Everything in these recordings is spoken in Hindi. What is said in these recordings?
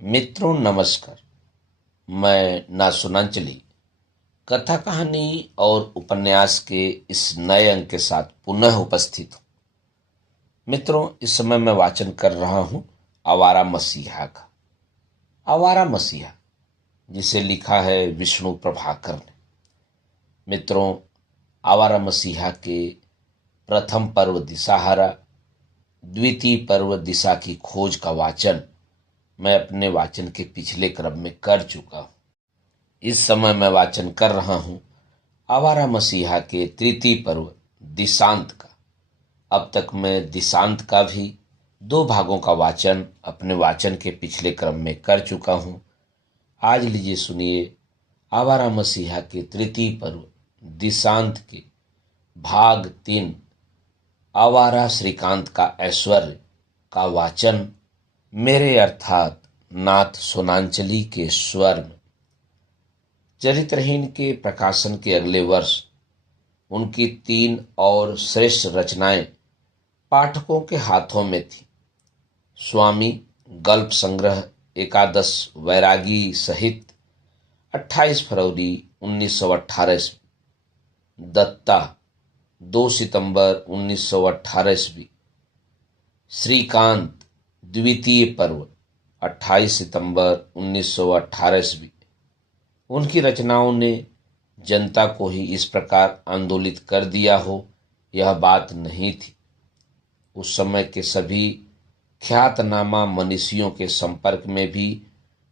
मित्रों नमस्कार। मैं ना सुनांचली कथा कहानी और उपन्यास के इस नए अंक के साथ पुनः उपस्थित हूँ। मित्रों, इस समय मैं वाचन कर रहा हूँ आवारा मसीहा का। आवारा मसीहा, जिसे लिखा है विष्णु प्रभाकर ने। मित्रों, आवारा मसीहा के प्रथम पर्व दिशाहारा, द्वितीय पर्व दिशा की खोज का वाचन मैं अपने वाचन के पिछले क्रम में कर चुका हूं। इस समय मैं वाचन कर रहा हूं आवारा मसीहा के तृतीय पर्व दिशांत का। अब तक मैं दिशांत का भी 2 भागों का वाचन अपने वाचन के पिछले क्रम में कर चुका हूं। आज लीजिए सुनिए आवारा मसीहा के तृतीय पर्व दिशांत के भाग 3 आवारा श्रीकांत का ऐश्वर्य का वाचन मेरे अर्थात नाथ सोनांचली के स्वर में। चरित्रहीन के प्रकाशन के अगले वर्ष उनकी 3 और श्रेष्ठ रचनाएं पाठकों के हाथों में थी। स्वामी गल्प संग्रह एकादश वैरागी सहित 28 फरवरी 1918 ईस्वी, दत्ता 2 सितंबर 1918 ईस्वी, श्रीकांत द्वितीय पर्व 28 सितंबर 1918 ईस्वी। उनकी रचनाओं ने जनता को ही इस प्रकार आंदोलित कर दिया हो, यह बात नहीं थी। उस समय के सभी ख्यातनामा मनीषियों के संपर्क में भी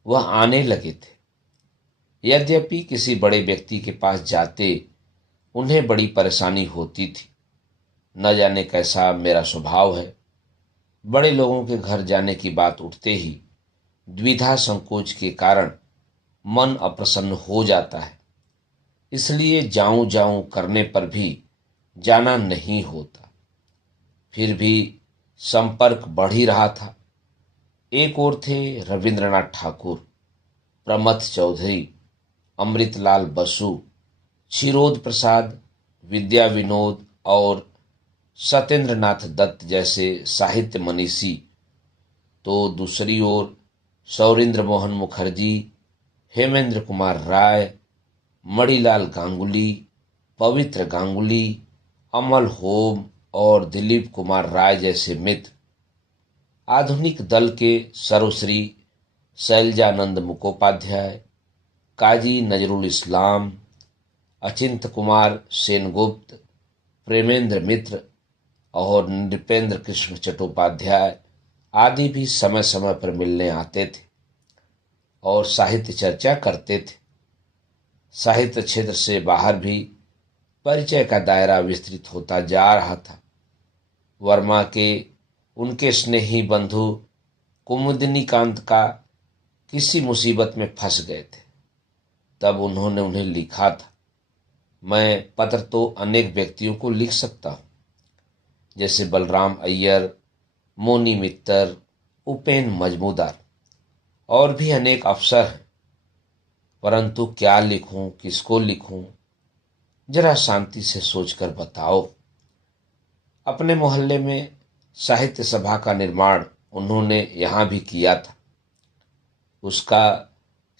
वह आने लगे थे। यद्यपि किसी बड़े व्यक्ति के पास जाते उन्हें बड़ी परेशानी होती थी। न जाने कैसा मेरा स्वभाव है, बड़े लोगों के घर जाने की बात उठते ही द्विधा संकोच के कारण मन अप्रसन्न हो जाता है। इसलिए जाऊं जाऊं करने पर भी जाना नहीं होता। फिर भी संपर्क बढ़ ही रहा था। एक ओर थे रविंद्रनाथ ठाकुर, प्रमथ चौधरी, अमृतलाल बसु, क्षीरोद प्रसाद, विद्या विनोद और सत्येंद्रनाथ दत्त जैसे साहित्य मनीषी, तो दूसरी ओर सौरेंद्र मोहन मुखर्जी, हेमेंद्र कुमार राय, मणिलाल गांगुली, पवित्र गांगुली, अमल होम और दिलीप कुमार राय जैसे मित्र, आधुनिक दल के सर्वश्री शैलजानंद मुखोपाध्याय, काजी नजरुल इस्लाम, अचिंत कुमार सेनगुप्त, प्रेमेंद्र मित्र और नृपेंद्र कृष्ण चट्टोपाध्याय आदि भी समय समय पर मिलने आते थे और साहित्य चर्चा करते थे। साहित्य क्षेत्र से बाहर भी परिचय का दायरा विस्तृत होता जा रहा था। वर्मा के उनके स्नेही बंधु कुमुदिनीकांत का किसी मुसीबत में फंस गए थे। तब उन्होंने उन्हें लिखा था। मैं पत्र तो अनेक व्यक्तियों को लिख सकता हूं, जैसे बलराम अय्यर, मोनी मित्तर, उपेन मजमूदार और भी अनेक अफसर हैं, परंतु क्या लिखूं, किसको लिखूं, जरा शांति से सोचकर बताओ। अपने मोहल्ले में साहित्य सभा का निर्माण उन्होंने यहां भी किया था। उसका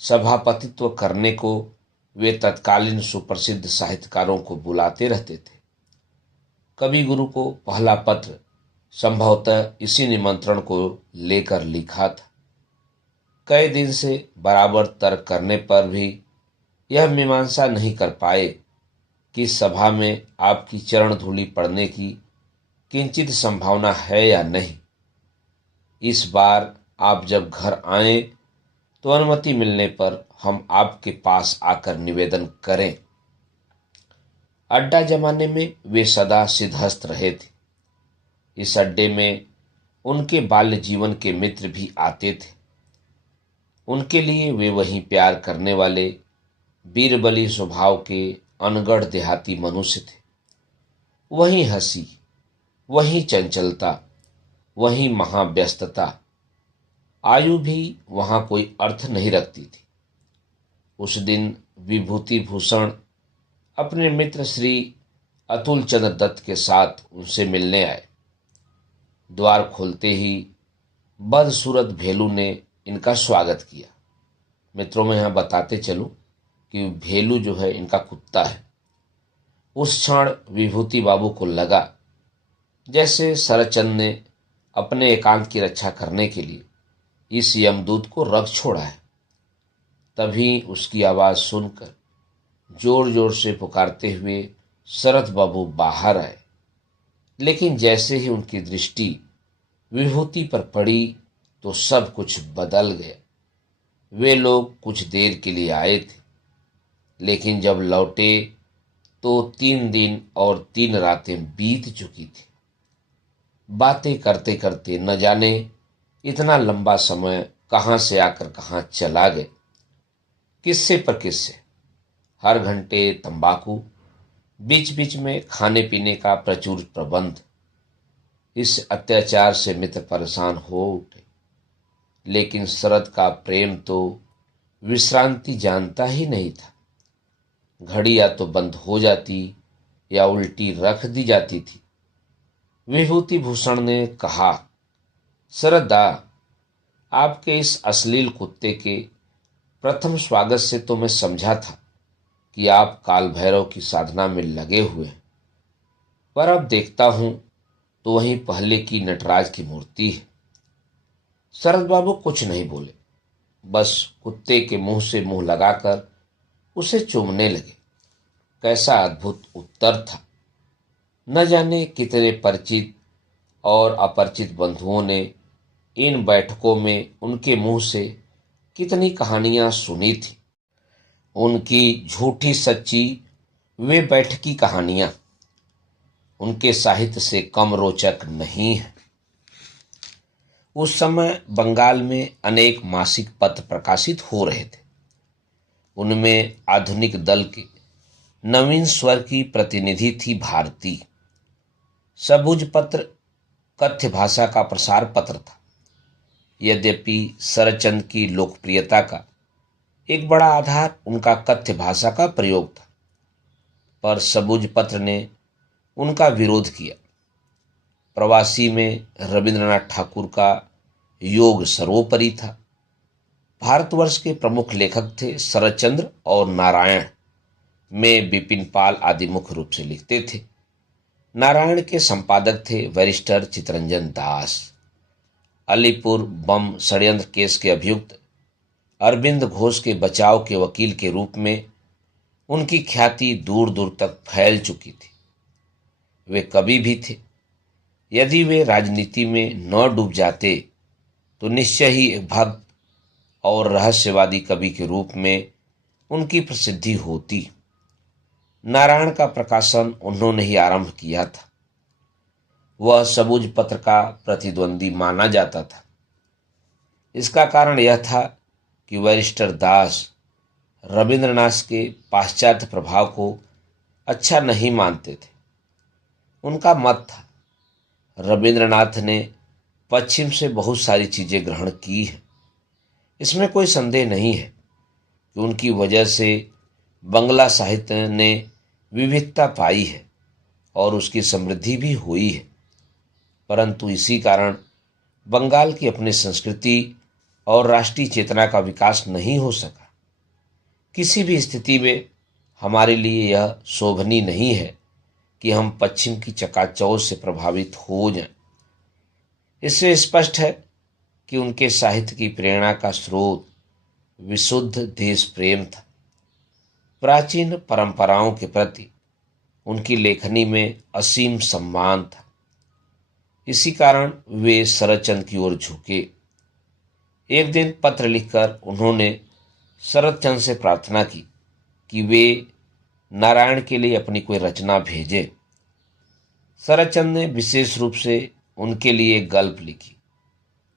सभापतित्व करने को वे तत्कालीन सुप्रसिद्ध साहित्यकारों को बुलाते रहते थे। कवि गुरु को पहला पत्र संभवतः इसी निमंत्रण को लेकर लिखा था। कई दिन से बराबर तर्क करने पर भी यह मीमांसा नहीं कर पाए कि सभा में आपकी चरण धूलि पड़ने की किंचित संभावना है या नहीं। इस बार आप जब घर आए तो अनुमति मिलने पर हम आपके पास आकर निवेदन करें। अड्डा जमाने में वे सदा सिद्धहस्त रहे थे। इस अड्डे में उनके बाल्य जीवन के मित्र भी आते थे। उनके लिए वे वही प्यार करने वाले बीरबली स्वभाव के अनगढ़ देहाती मनुष्य थे। वही हंसी, वही चंचलता, वही महाव्यस्तता। आयु भी वहां कोई अर्थ नहीं रखती थी। उस दिन विभूति भूषण अपने मित्र श्री अतुल चंद्र दत्त के साथ उनसे मिलने आए। द्वार खोलते ही बदसूरत भेलू ने इनका स्वागत किया। मित्रों, मैं यहाँ बताते चलूं कि भेलू जो है इनका कुत्ता है। उस क्षण विभूति बाबू को लगा जैसे शरदचंद ने अपने एकांत की रक्षा करने के लिए इस यमदूत को रख छोड़ा है। तभी उसकी आवाज सुनकर जोर जोर से पुकारते हुए शरद बाबू बाहर आए। लेकिन जैसे ही उनकी दृष्टि विभूति पर पड़ी तो सब कुछ बदल गया। वे लोग कुछ देर के लिए आए थे, लेकिन जब लौटे तो 3 दिन और 3 रातें बीत चुकी थी। बातें करते करते न जाने इतना लंबा समय कहाँ से आकर कहाँ चला गया। किस्से पर किस्से, हर घंटे तंबाकू, बीच बीच में खाने पीने का प्रचुर प्रबंध। इस अत्याचार से मित्र परेशान हो उठे। लेकिन शरद का प्रेम तो विश्रांति जानता ही नहीं था। घड़ी या तो बंद हो जाती या उल्टी रख दी जाती थी। विभूति भूषण ने कहा, शरदा, आपके इस अश्लील कुत्ते के प्रथम स्वागत से तो मैं समझा था कि आप काल भैरव की साधना में लगे हुए हैं, पर अब देखता हूं तो वहीं पहले की नटराज की मूर्ति है। शरद बाबू कुछ नहीं बोले, बस कुत्ते के मुंह से मुंह लगाकर उसे चूमने लगे। कैसा अद्भुत उत्तर था! न जाने कितने परिचित और अपरिचित बंधुओं ने इन बैठकों में उनके मुंह से कितनी कहानियां सुनी थी। उनकी झूठी सच्ची वे बैठकी कहानियां उनके साहित्य से कम रोचक नहीं है। उस समय बंगाल में अनेक मासिक पत्र प्रकाशित हो रहे थे। उनमें आधुनिक दल के नवीन स्वर की प्रतिनिधि थी भारती। सबूज पत्र कथ्य भाषा का प्रसार पत्र था। यद्यपि शरदचंद की लोकप्रियता का एक बड़ा आधार उनका कथ्य भाषा का प्रयोग था, पर सबूज पत्र ने उनका विरोध किया। प्रवासी में रविंद्रनाथ ठाकुर का योग सर्वोपरि था। भारतवर्ष के प्रमुख लेखक थे शरदचंद्र और नारायण, में बिपिन पाल आदि मुख्य रूप से लिखते थे। नारायण के संपादक थे बैरिस्टर चितरंजन दास। अलीपुर बम षड्यंत्र केस के अभियुक्त अरविंद घोष के बचाव के वकील के रूप में उनकी ख्याति दूर दूर तक फैल चुकी थी। वे कवि भी थे। यदि वे राजनीति में न डूब जाते तो निश्चय ही एक भक्त और रहस्यवादी कवि के रूप में उनकी प्रसिद्धि होती। नारायण का प्रकाशन उन्होंने ही आरंभ किया था। वह सबूज पत्र का प्रतिद्वंदी माना जाता था। इसका कारण यह था कि बैरिस्टर दास रविंद्रनाथ के पाश्चात्य प्रभाव को अच्छा नहीं मानते थे। उनका मत था, रविंद्रनाथ ने पश्चिम से बहुत सारी चीजें ग्रहण की हैं। इसमें कोई संदेह नहीं है कि उनकी वजह से बंगला साहित्य ने विविधता पाई है और उसकी समृद्धि भी हुई है। परंतु इसी कारण बंगाल की अपनी संस्कृति और राष्ट्रीय चेतना का विकास नहीं हो सका। किसी भी स्थिति में हमारे लिए यह शोभनीय नहीं है कि हम पश्चिम की चकाचौंध से प्रभावित हो जाएं। इससे स्पष्ट है कि उनके साहित्य की प्रेरणा का स्रोत विशुद्ध देश प्रेम था। प्राचीन परंपराओं के प्रति उनकी लेखनी में असीम सम्मान था। इसी कारण वे शरदचंद की ओर झुके। एक दिन पत्र लिखकर उन्होंने शरदचंद से प्रार्थना की कि वे नारायण के लिए अपनी कोई रचना भेजे। शरदचंद ने विशेष रूप से उनके लिए एक गल्प लिखी।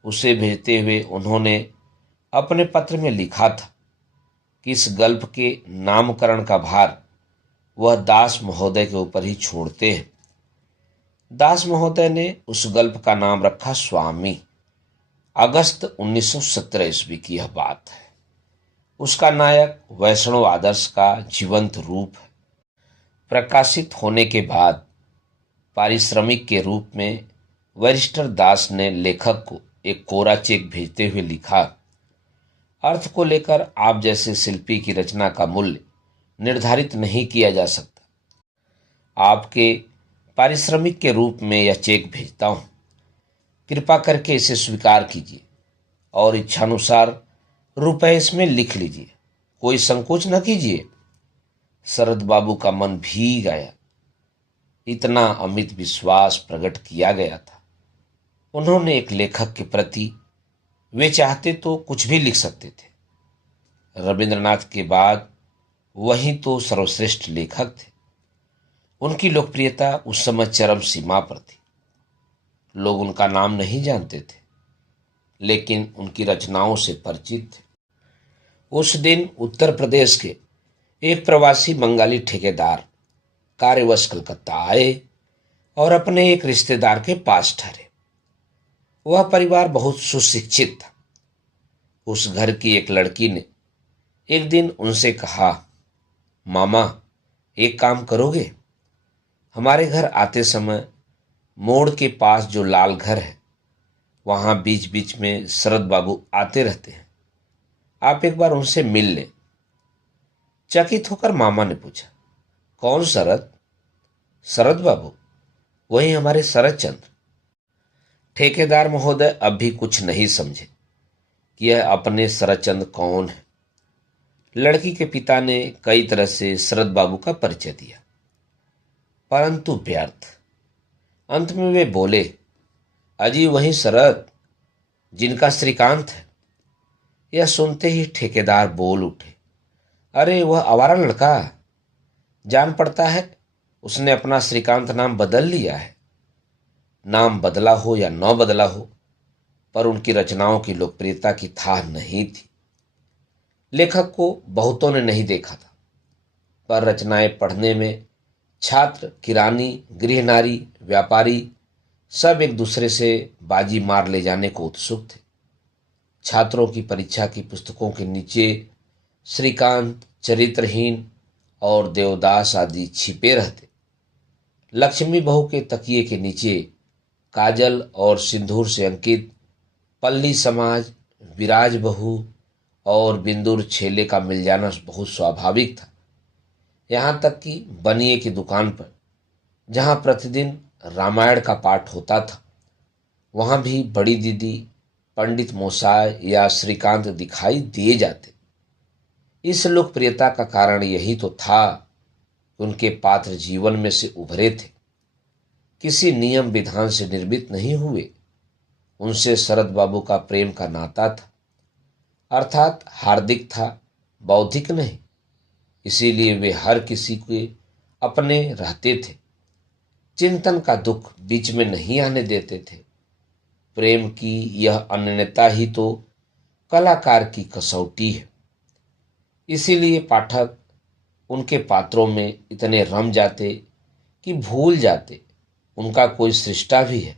उसे भेजते हुए उन्होंने अपने पत्र में लिखा था कि इस गल्प के नामकरण का भार वह दास महोदय के ऊपर ही छोड़ते हैं। दास महोदय ने उस गल्प का नाम रखा स्वामी। अगस्त 1917 ईस्वी की यह बात है। उसका नायक वैष्णव आदर्श का जीवंत रूप है। प्रकाशित होने के बाद पारिश्रमिक के रूप में बैरिस्टर दास ने लेखक को एक कोरा चेक भेजते हुए लिखा अर्थ को लेकर आप जैसे शिल्पी की रचना का मूल्य निर्धारित नहीं किया जा सकता। आपके पारिश्रमिक के रूप में यह चेक भेजता हूं। कृपा करके इसे स्वीकार कीजिए और इच्छानुसार रुपए इसमें लिख लीजिए। कोई संकोच न कीजिए। शरद बाबू का मन भीग आया। इतना अमित विश्वास प्रकट किया गया था। उन्होंने एक लेखक के प्रति वे चाहते तो कुछ भी लिख सकते थे। रविंद्रनाथ के बाद वही तो सर्वश्रेष्ठ लेखक थे। उनकी लोकप्रियता उस समय चरम सीमा पर थी। लोग उनका नाम नहीं जानते थे, लेकिन उनकी रचनाओं से परिचित थे। उस दिन उत्तर प्रदेश के एक प्रवासी बंगाली ठेकेदार कार्यवश कलकत्ता आए और अपने एक रिश्तेदार के पास ठहरे। वह परिवार बहुत सुशिक्षित था। उस घर की एक लड़की ने एक दिन उनसे कहा, मामा, एक काम करोगे? हमारे घर आते समय मोड़ के पास जो लाल घर है, वहां बीच बीच में शरद बाबू आते रहते हैं। आप एक बार उनसे मिल लें। चकित होकर मामा ने पूछा, कौन शरद? शरद बाबू, वही हमारे शरद चंद्र। ठेकेदार महोदय अब भी कुछ नहीं समझे कि यह अपने शरद चंद्र कौन है। लड़की के पिता ने कई तरह से शरद बाबू का परिचय दिया, परंतु व्यर्थ। अंत में वे बोले, अजी वही शरद जिनका श्रीकांत है। यह सुनते ही ठेकेदार बोल उठे, अरे वह आवारा लड़का, जान पड़ता है उसने अपना श्रीकांत नाम बदल लिया है। नाम बदला हो या न बदला हो, पर उनकी रचनाओं की लोकप्रियता की थाह नहीं थी। लेखक को बहुतों ने नहीं देखा था, पर रचनाएं पढ़ने में छात्र, किरानी, गृहनारी, व्यापारी सब एक दूसरे से बाजी मार ले जाने को उत्सुक थे। छात्रों की परीक्षा की पुस्तकों के नीचे श्रीकांत, चरित्रहीन और देवदास आदि छिपे रहते। लक्ष्मी बहू के तकिए के नीचे काजल और सिंदूर से अंकित पल्ली समाज, विराज बहू और बिंदुर छेले का मिल जाना बहुत स्वाभाविक था। यहां तक कि बनिए की दुकान पर, जहां प्रतिदिन रामायण का पाठ होता था, वहां भी बड़ी दीदी, पंडित मोसाय या श्रीकांत दिखाई दिए जाते। इस लोकप्रियता का कारण यही तो था कि उनके पात्र जीवन में से उभरे थे, किसी नियम विधान से निर्मित नहीं हुए। उनसे शरद बाबू का प्रेम का नाता था, अर्थात हार्दिक था, बौद्धिक नहीं। इसीलिए वे हर किसी के अपने रहते थे। चिंतन का दुख बीच में नहीं आने देते थे। प्रेम की यह अनन्यता ही तो कलाकार की कसौटी है। इसीलिए पाठक उनके पात्रों में इतने रम जाते कि भूल जाते उनका कोई सृष्टा भी है।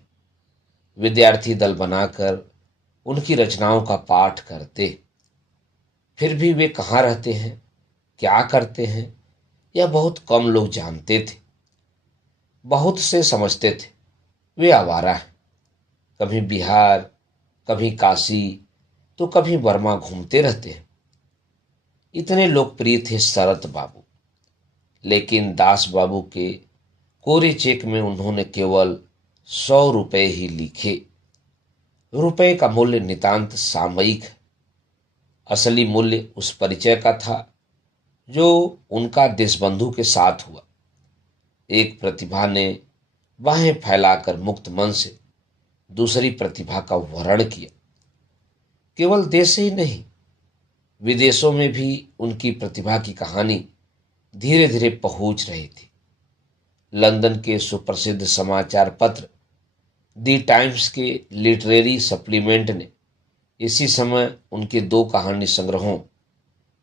विद्यार्थी दल बनाकर उनकी रचनाओं का पाठ करते। फिर भी वे कहाँ रहते हैं, क्या करते हैं, यह बहुत कम लोग जानते थे। बहुत से समझते थे वे आवारा हैं। कभी बिहार, कभी काशी, तो कभी बर्मा घूमते रहते हैं। इतने लोकप्रिय थे शरद बाबू। लेकिन दास बाबू के कोरे चेक में उन्होंने केवल 100 रुपए ही लिखे। रुपए का मूल्य नितांत सामयिक है। असली मूल्य उस परिचय का था जो उनका देशबंधु के साथ हुआ। एक प्रतिभा ने बाहें फैलाकर मुक्त मन से दूसरी प्रतिभा का वरण किया। केवल देश ही नहीं, विदेशों में भी उनकी प्रतिभा की कहानी धीरे धीरे पहुंच रही थी। लंदन के सुप्रसिद्ध समाचार पत्र दी टाइम्स के लिटरेरी सप्लीमेंट ने इसी समय उनके 2 कहानी संग्रहों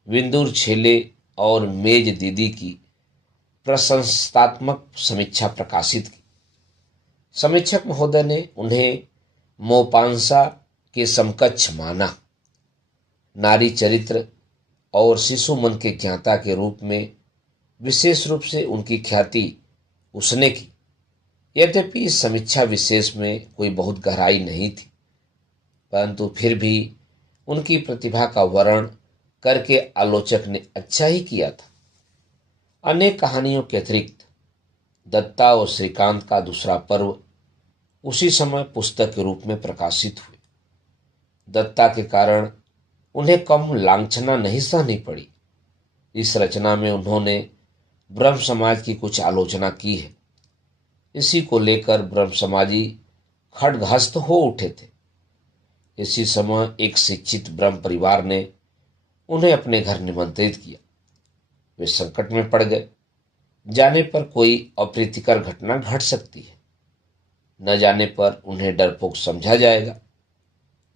विंदुर छेले और मेज दीदी की प्रशंसात्मक समीक्षा प्रकाशित की। समीक्षक महोदय ने उन्हें मोपांसा के समकक्ष माना। नारी चरित्र और शिशु मन के ज्ञाता के रूप में विशेष रूप से उनकी ख्याति उसने की। यद्यपि इस समीक्षा विशेष में कोई बहुत गहराई नहीं थी, परंतु फिर भी उनकी प्रतिभा का वर्णन करके आलोचक ने अच्छा ही किया था। अनेक कहानियों के अतिरिक्त दत्ता और श्रीकांत का दूसरा पर्व उसी समय पुस्तक के रूप में प्रकाशित हुए। दत्ता के कारण उन्हें कम लांछना नहीं सहनी पड़ी। इस रचना में उन्होंने ब्रह्म समाज की कुछ आलोचना की है। इसी को लेकर ब्रह्म समाजी खड़गहस्त हो उठे थे। इसी समय एक शिक्षित ब्रह्म परिवार ने उन्हें अपने घर निमंत्रित किया। वे संकट में पड़ गए। जाने पर कोई अप्रीतिकर घटना घट सकती है, न जाने पर उन्हें डरपोक समझा जाएगा।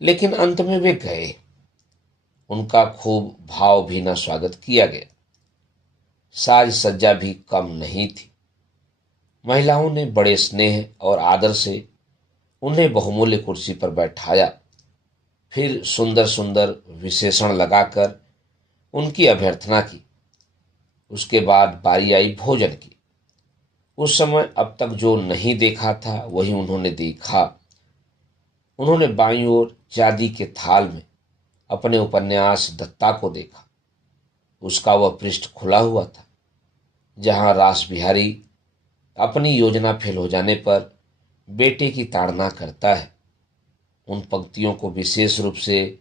लेकिन अंत में वे गए। उनका खूब भावभीना स्वागत किया गया। साज सज्जा भी कम नहीं थी। महिलाओं ने बड़े स्नेह और आदर से उन्हें बहुमूल्य कुर्सी पर बैठाया। फिर सुंदर सुंदर विशेषण लगाकर उनकी अभ्यर्थना की। उसके बाद बारी आई भोजन की। उस समय अब तक जो नहीं देखा था वही उन्होंने देखा। उन्होंने बाईं ओर चांदी के थाल में अपने उपन्यास दत्ता को देखा। उसका वह पृष्ठ खुला हुआ था जहां रास बिहारी अपनी योजना फेल हो जाने पर बेटे की ताड़ना करता है। उन पंक्तियों को विशेष रूप से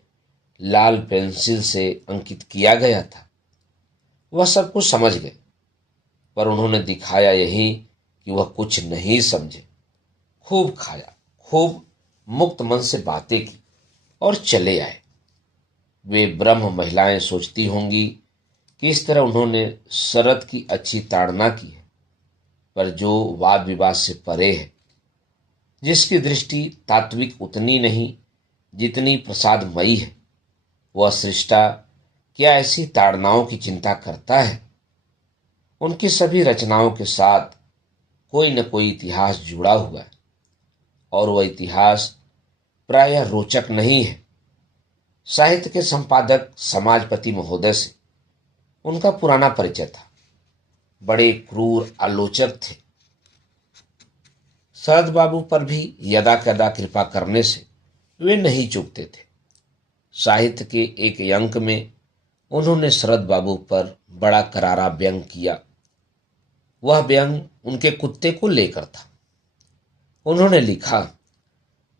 लाल पेंसिल से अंकित किया गया था। वह सब कुछ समझ गए, पर उन्होंने दिखाया यही कि वह कुछ नहीं समझे। खूब खाया, खूब मुक्त मन से बातें की और चले आए। वे ब्रह्म महिलाएं सोचती होंगी कि इस तरह उन्होंने शरत की अच्छी ताड़ना की है, पर जो वाद विवाद से परे है, जिसकी दृष्टि तात्विक उतनी नहीं जितनी प्रसादमयी है, वह सृष्टा क्या ऐसी ताड़नाओं की चिंता करता है? उनकी सभी रचनाओं के साथ कोई न कोई इतिहास जुड़ा हुआ है, और वह इतिहास प्रायः रोचक नहीं है। साहित्य के संपादक समाजपति महोदय से उनका पुराना परिचय था। बड़े क्रूर आलोचक थे। शरद बाबू पर भी यदा कदा कृपा करने से वे नहीं चूकते थे। साहित्य के एक अंक में उन्होंने शरद बाबू पर बड़ा करारा व्यंग किया। वह व्यंग उनके कुत्ते को लेकर था। उन्होंने लिखा,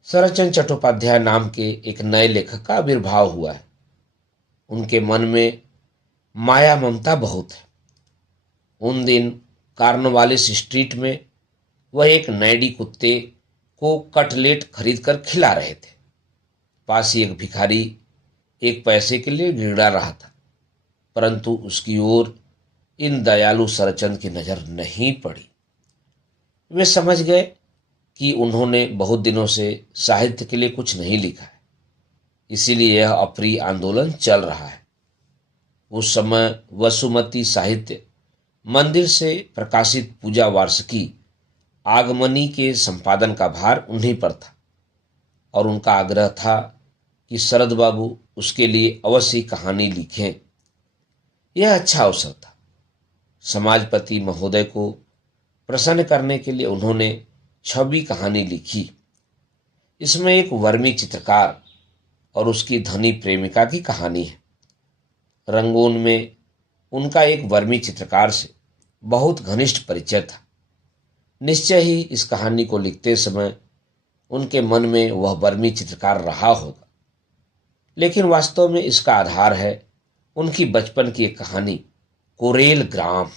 शरदचंद्र चट्टोपाध्याय नाम के एक नए लेखक का आविर्भाव हुआ है। उनके मन में माया ममता बहुत है। उन दिन कार्नवालिस स्ट्रीट में वह एक नैडी कुत्ते को कटलेट खरीद कर खिला रहे थे। पास ही एक भिखारी एक पैसे के लिए गिड़ा रहा था, परंतु उसकी ओर इन दयालु शरदचंद्र की नजर नहीं पड़ी। वे समझ गए कि उन्होंने बहुत दिनों से साहित्य के लिए कुछ नहीं लिखा है, इसीलिए यह अप्रिय आंदोलन चल रहा है। उस समय वसुमती साहित्य मंदिर से प्रकाशित पूजा वार्षिकी आगमनी के संपादन का भार उन्हीं पर था, और उनका आग्रह था कि शरद बाबू उसके लिए अवश्य कहानी लिखें। यह अच्छा अवसर था। समाजपति महोदय को प्रसन्न करने के लिए उन्होंने छवि कहानी लिखी। इसमें एक वर्मी चित्रकार और उसकी धनी प्रेमिका की कहानी है। रंगून में उनका एक वर्मी चित्रकार से बहुत घनिष्ठ परिचय था। निश्चय ही इस कहानी को लिखते समय उनके मन में वह वर्मी चित्रकार रहा होगा, लेकिन वास्तव में इसका आधार है उनकी बचपन की एक कहानी, कोरेल ग्राम।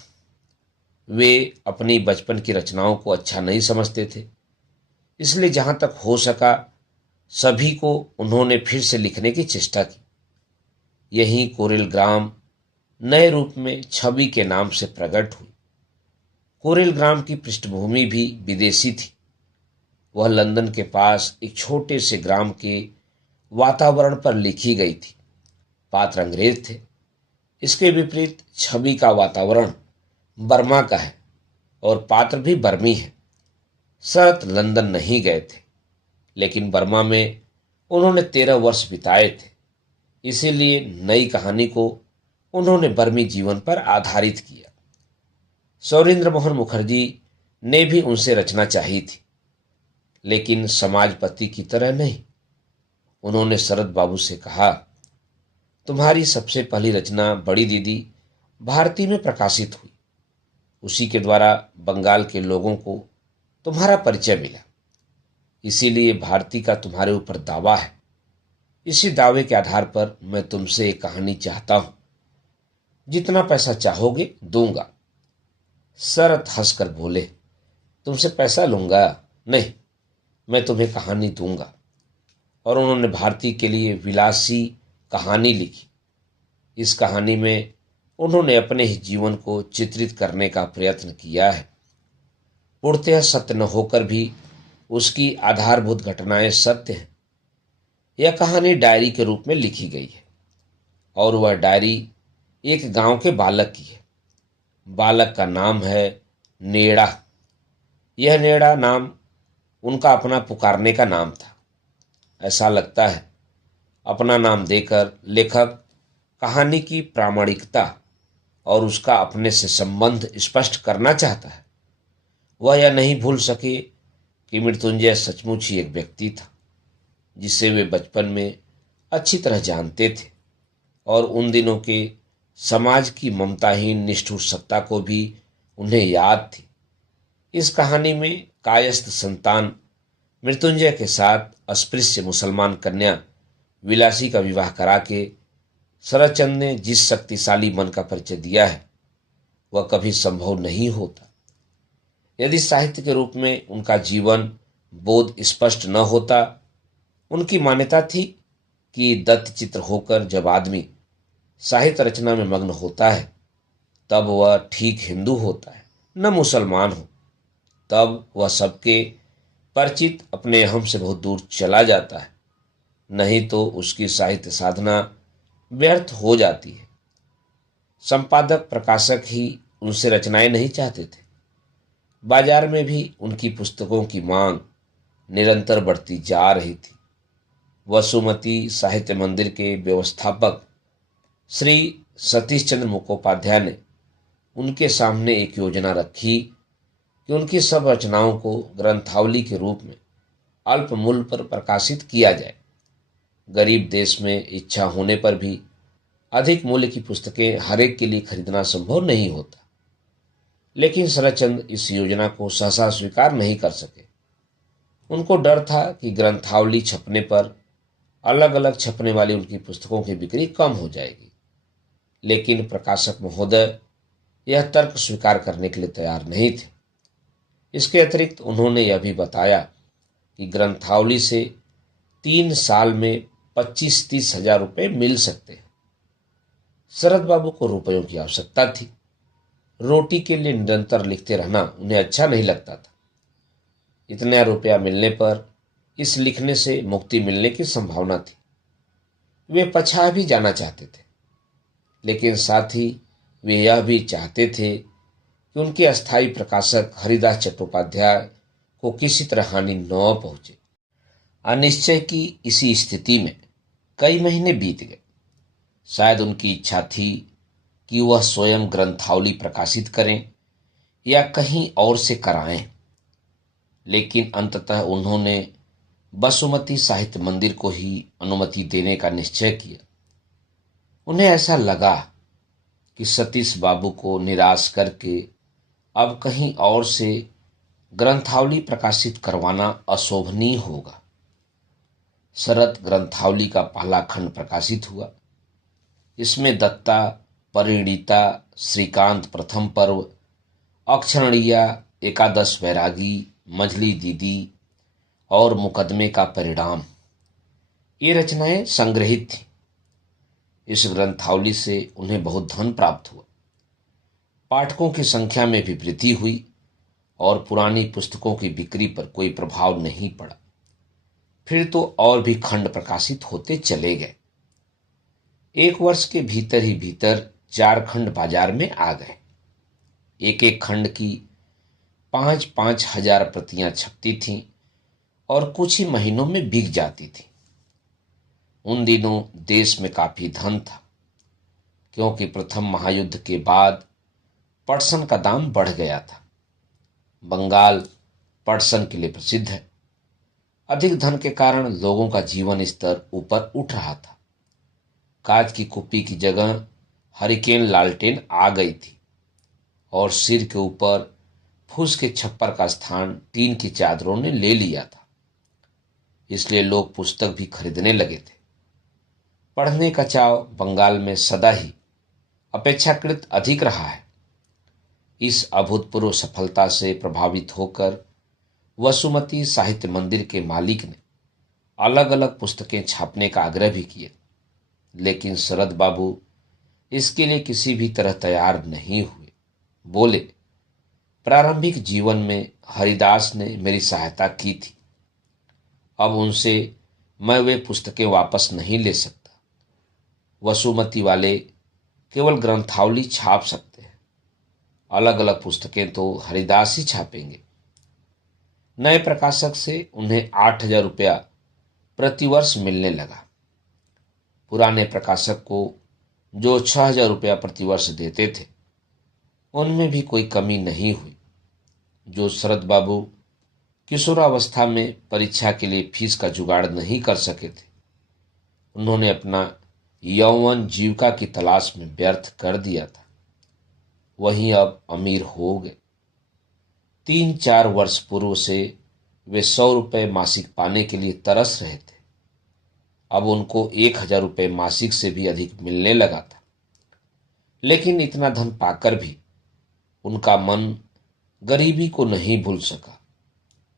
वे अपनी बचपन की रचनाओं को अच्छा नहीं समझते थे, इसलिए जहां तक हो सका सभी को उन्होंने फिर से लिखने की चेष्टा की। यही कोरेल ग्राम नए रूप में छवि के नाम से प्रकट हुई। कोरेल ग्राम की पृष्ठभूमि भी विदेशी थी। वह लंदन के पास एक छोटे से ग्राम के वातावरण पर लिखी गई थी। पात्र अंग्रेज थे। इसके विपरीत छवि का वातावरण बर्मा का है और पात्र भी बर्मी है। शरत लंदन नहीं गए थे, लेकिन बर्मा में उन्होंने 13 वर्ष बिताए थे। इसीलिए नई कहानी को उन्होंने बर्मी जीवन पर आधारित किया। सौरेंद्र मोहन मुखर्जी ने भी उनसे रचना चाही थी, लेकिन समाजपति की तरह नहीं। उन्होंने शरद बाबू से कहा तुम्हारी सबसे पहली रचना बड़ी दीदी भारती में प्रकाशित हुई। उसी के द्वारा बंगाल के लोगों को तुम्हारा परिचय मिला। इसीलिए भारती का तुम्हारे ऊपर दावा है। इसी दावे के आधार पर मैं तुमसे एक कहानी चाहता हूं। जितना पैसा चाहोगे दूंगा। शरत हंसकर बोले, तुमसे पैसा लूंगा? नहीं, मैं तुम्हें कहानी दूंगा। और उन्होंने भारती के लिए विलासी कहानी लिखी। इस कहानी में उन्होंने अपने ही जीवन को चित्रित करने का प्रयत्न किया है। पूर्णतः सत्य न होकर भी उसकी आधारभूत घटनाएं सत्य हैं। यह कहानी डायरी के रूप में लिखी गई है और वह डायरी एक गांव के बालक की है। बालक का नाम है नेड़ा। यह नेड़ा नाम उनका अपना पुकारने का नाम था। ऐसा लगता है अपना नाम देकर लेखक कहानी की प्रामाणिकता और उसका अपने से संबंध स्पष्ट करना चाहता है। वह यह नहीं भूल सके कि मृत्युंजय सचमुच ही एक व्यक्ति था जिसे वे बचपन में अच्छी तरह जानते थे और उन दिनों के समाज की ममताहीन निष्ठुर सत्ता को भी उन्हें याद थी। इस कहानी में कायस्थ संतान मृत्युंजय के साथ अस्पृश्य मुसलमान कन्या विलासी का विवाह करा के शरतचंद ने जिस शक्तिशाली मन का परिचय दिया है वह कभी संभव नहीं होता यदि साहित्य के रूप में उनका जीवन बोध स्पष्ट न होता। उनकी मान्यता थी कि दत्त चित्र होकर जब आदमी साहित्य रचना में मग्न होता है तब वह ठीक हिंदू होता है, न मुसलमान हो। तब वह सबके परिचित अपने अहम से बहुत दूर चला जाता है, नहीं तो उसकी साहित्य साधना व्यर्थ हो जाती है। संपादक प्रकाशक ही उनसे रचनाएं नहीं चाहते थे। बाजार में भी उनकी पुस्तकों की मांग निरंतर बढ़ती जा रही थी। वसुमती साहित्य मंदिर के व्यवस्थापक श्री सतीश चंद्र मुखोपाध्याय ने उनके सामने एक योजना रखी कि उनकी सब रचनाओं को ग्रंथावली के रूप में अल्प मूल्य पर प्रकाशित किया जाए। गरीब देश में इच्छा होने पर भी अधिक मूल्य की पुस्तकें हरेक के लिए खरीदना संभव नहीं होता। लेकिन शरतचंद इस योजना को सहसा स्वीकार नहीं कर सके। उनको डर था कि ग्रंथावली छपने पर अलग अलग छपने वाली उनकी पुस्तकों की बिक्री कम हो जाएगी। लेकिन प्रकाशक महोदय यह तर्क स्वीकार करने के लिए तैयार नहीं थे। इसके अतिरिक्त उन्होंने यह भी बताया कि ग्रंथावली से 3 साल में 25-30 हजार रुपये मिल सकते हैं। शरद बाबू को रुपयों की आवश्यकता थी। रोटी के लिए निरंतर लिखते रहना उन्हें अच्छा नहीं लगता था। इतना रुपया मिलने पर इस लिखने से मुक्ति मिलने की संभावना थी। वे पछा भी जाना चाहते थे, लेकिन साथ ही वे यह भी चाहते थे कि उनके अस्थायी प्रकाशक हरिदास चट्टोपाध्याय को किसी तरह हानि न पहुंचे। अनिश्चय की इसी स्थिति में कई महीने बीत गए। शायद उनकी इच्छा थी कि वह स्वयं ग्रंथावली प्रकाशित करें या कहीं और से कराएं, लेकिन अंततः उन्होंने बसुमती साहित्य मंदिर को ही अनुमति देने का निश्चय किया। उन्हें ऐसा लगा कि सतीश बाबू को निराश करके अब कहीं और से ग्रंथावली प्रकाशित करवाना अशोभनीय होगा। शरत ग्रंथावली का पहला खंड प्रकाशित हुआ। इसमें दत्ता, परिणीता, श्रीकांत प्रथम पर्व, अक्षरणीया, एकादश वैरागी, मझली दीदी और मुकदमे का परिणाम, ये रचनाएं संग्रहित थीं। इस ग्रंथावली से उन्हें बहुत धन प्राप्त हुआ। पाठकों की संख्या में भी वृद्धि हुई और पुरानी पुस्तकों की बिक्री पर कोई प्रभाव नहीं पड़ा। फिर तो और भी खंड प्रकाशित होते चले गए। 1 वर्ष के भीतर ही भीतर 4 खंड बाजार में आ गए। एक एक खंड की 5-5 हजार प्रतियां छपती थीं और कुछ ही महीनों में बिक जाती थी। उन दिनों देश में काफी धन था, क्योंकि प्रथम महायुद्ध के बाद पटसन का दाम बढ़ गया था। बंगाल पटसन के लिए प्रसिद्ध है। अधिक धन के कारण लोगों का जीवन स्तर ऊपर उठ रहा था। कांच की कुप्पी की जगह हरिकेन लालटेन आ गई थी और सिर के ऊपर फूस के छप्पर का स्थान टीन की चादरों ने ले लिया था। इसलिए लोग पुस्तक भी खरीदने लगे थे। पढ़ने का चाव बंगाल में सदा ही अपेक्षाकृत अधिक रहा है। इस अभूतपूर्व सफलता से प्रभावित होकर वसुमती साहित्य मंदिर के मालिक ने अलग अलग पुस्तकें छापने का आग्रह भी किया, लेकिन शरद बाबू इसके लिए किसी भी तरह तैयार नहीं हुए। बोले, प्रारंभिक जीवन में हरिदास ने मेरी सहायता की थी, अब उनसे मैं वे पुस्तकें वापस नहीं ले सकता। वसुमती वाले केवल ग्रंथावली छाप सकते हैं, अलग अलग पुस्तकें तो हरिदास ही छापेंगे। नए प्रकाशक से उन्हें 8,000 रुपया प्रतिवर्ष मिलने लगा। पुराने प्रकाशक को जो 6,000 रुपया प्रतिवर्ष देते थे, उनमें भी कोई कमी नहीं हुई। जो शरद बाबू किशोरावस्था में परीक्षा के लिए फीस का जुगाड़ नहीं कर सके थे, उन्होंने अपना यौवन जीविका की तलाश में व्यर्थ कर दिया था। वहीं अब अमीर हो गए। 3-4 वर्ष पूर्व से वे 100 रुपये मासिक पाने के लिए तरस रहे थे। अब उनको 1,000 रुपये मासिक से भी अधिक मिलने लगा था। लेकिन इतना धन पाकर भी उनका मन गरीबी को नहीं भूल सका।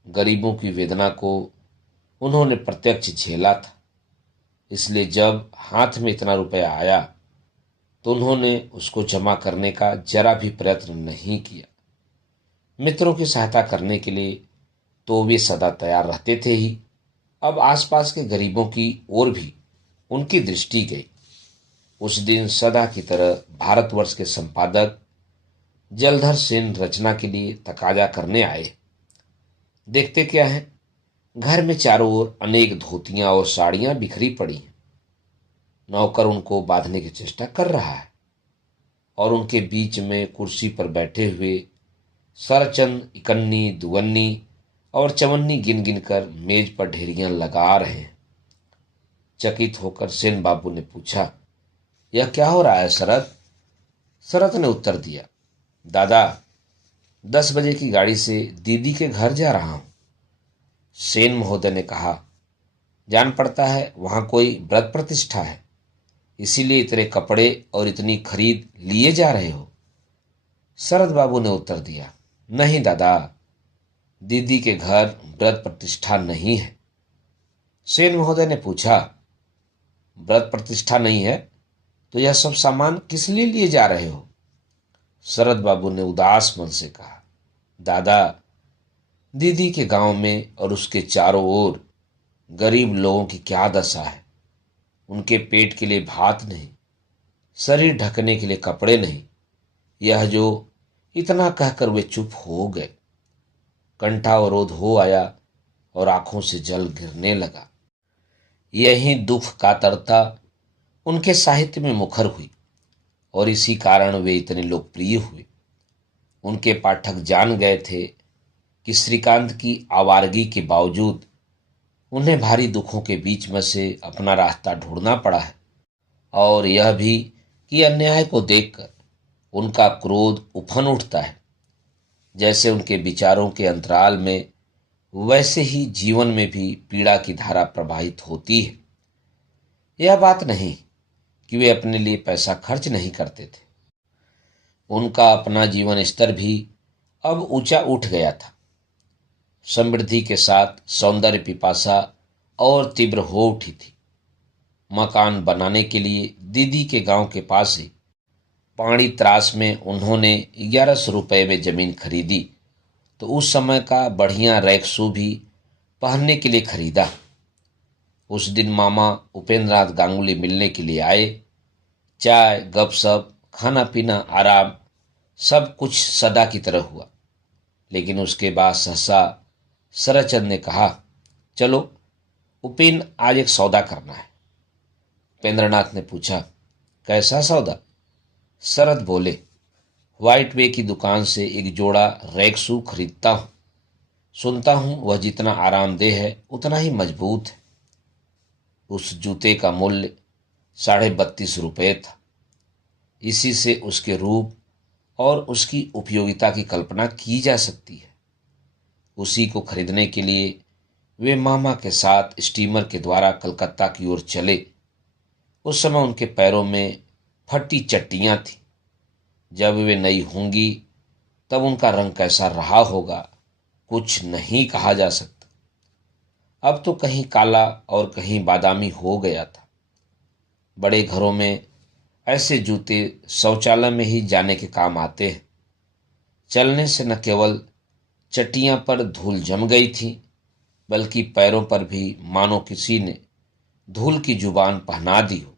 गरीबों की वेदना को उन्होंने प्रत्यक्ष झेला था। इसलिए जब हाथ में इतना रुपया आया तो उन्होंने उसको जमा करने का जरा भी प्रयत्न नहीं किया। मित्रों की सहायता करने के लिए तो वे सदा तैयार रहते थे ही, अब आसपास के गरीबों की ओर भी उनकी दृष्टि गई। उस दिन सदा की तरह भारतवर्ष के संपादक जलधर सेन रचना के लिए तकाजा करने आए। देखते क्या है, घर में चारों ओर अनेक धोतियां और साड़ियां बिखरी पड़ी हैं। नौकर उनको बांधने की चेष्टा कर रहा है और उनके बीच में कुर्सी पर बैठे हुए सरचंद इकन्नी, दुगन्नी और चवन्नी गिन गिन कर मेज पर ढेरियां लगा रहे हैं। चकित होकर सेन बाबू ने पूछा, यह क्या हो रहा है शरद? शरद ने उत्तर दिया, दादा, 10 बजे की गाड़ी से दीदी के घर जा रहा हूं। सेन महोदय ने कहा, जान पड़ता है वहां कोई व्रत प्रतिष्ठा है, इसीलिए इतने कपड़े और इतनी खरीद लिए जा रहे हो। शरद बाबू ने उत्तर दिया, नहीं दादा, दीदी के घर व्रत प्रतिष्ठा नहीं है। सेन महोदय ने पूछा, व्रत प्रतिष्ठा नहीं है तो यह सब सामान किस लिए लिए जा रहे हो? शरद बाबू ने उदास मन से कहा, दादा, दीदी के गांव में और उसके चारों ओर गरीब लोगों की क्या दशा है। उनके पेट के लिए भात नहीं, शरीर ढकने के लिए कपड़े नहीं। यह जो इतना कहकर वे चुप हो गए। कंठावरोध हो आया और आंखों से जल गिरने लगा। यही दुख कातरता उनके साहित्य में मुखर हुई और इसी कारण वे इतने लोकप्रिय हुए। उनके पाठक जान गए थे कि श्रीकांत की आवारगी के बावजूद उन्हें भारी दुखों के बीच में से अपना रास्ता ढूंढना पड़ा है, और यह भी कि अन्याय को देखकर उनका क्रोध उफन उठता है। जैसे उनके विचारों के अंतराल में, वैसे ही जीवन में भी पीड़ा की धारा प्रवाहित होती है। यह बात नहीं कि वे अपने लिए पैसा खर्च नहीं करते थे। उनका अपना जीवन स्तर भी अब ऊंचा उठ गया था। समृद्धि के साथ सौंदर्य पिपासा और तीव्र हो उठी थी। मकान बनाने के लिए दीदी के गांव के पास ही पाणी त्रास में उन्होंने 1100 रुपये में जमीन खरीदी, तो उस समय का बढ़िया रैक्सू भी पहनने के लिए खरीदा। उस दिन मामा उपेंद्रनाथ गांगुली मिलने के लिए आए। चाय, गपशप, खाना पीना, आराम, सब कुछ सदा की तरह हुआ। लेकिन उसके बाद सहसा शरदचंद ने कहा, चलो उपेन, आज एक सौदा करना है। उपेंद्रनाथ ने पूछा, कैसा सौदा? शरद बोले, व्हाइट वे की दुकान से एक जोड़ा रैक्सू खरीदता हूं। सुनता हूं वह जितना आरामदेह है उतना ही मजबूत है। उस जूते का मूल्य ₹32.5 था। इसी से उसके रूप और उसकी उपयोगिता की कल्पना की जा सकती है। उसी को खरीदने के लिए वे मामा के साथ स्टीमर के द्वारा कलकत्ता की ओर चले। उस समय उनके पैरों में फटी चट्टियां थीं। जब वे नई होंगी तब उनका रंग कैसा रहा होगा, कुछ नहीं कहा जा सकता। अब तो कहीं काला और कहीं बादामी हो गया था। बड़े घरों में ऐसे जूते शौचालय में ही जाने के काम आते हैं। चलने से न केवल चट्टियां पर धूल जम गई थी, बल्कि पैरों पर भी मानो किसी ने धूल की जुबान पहना दी हो।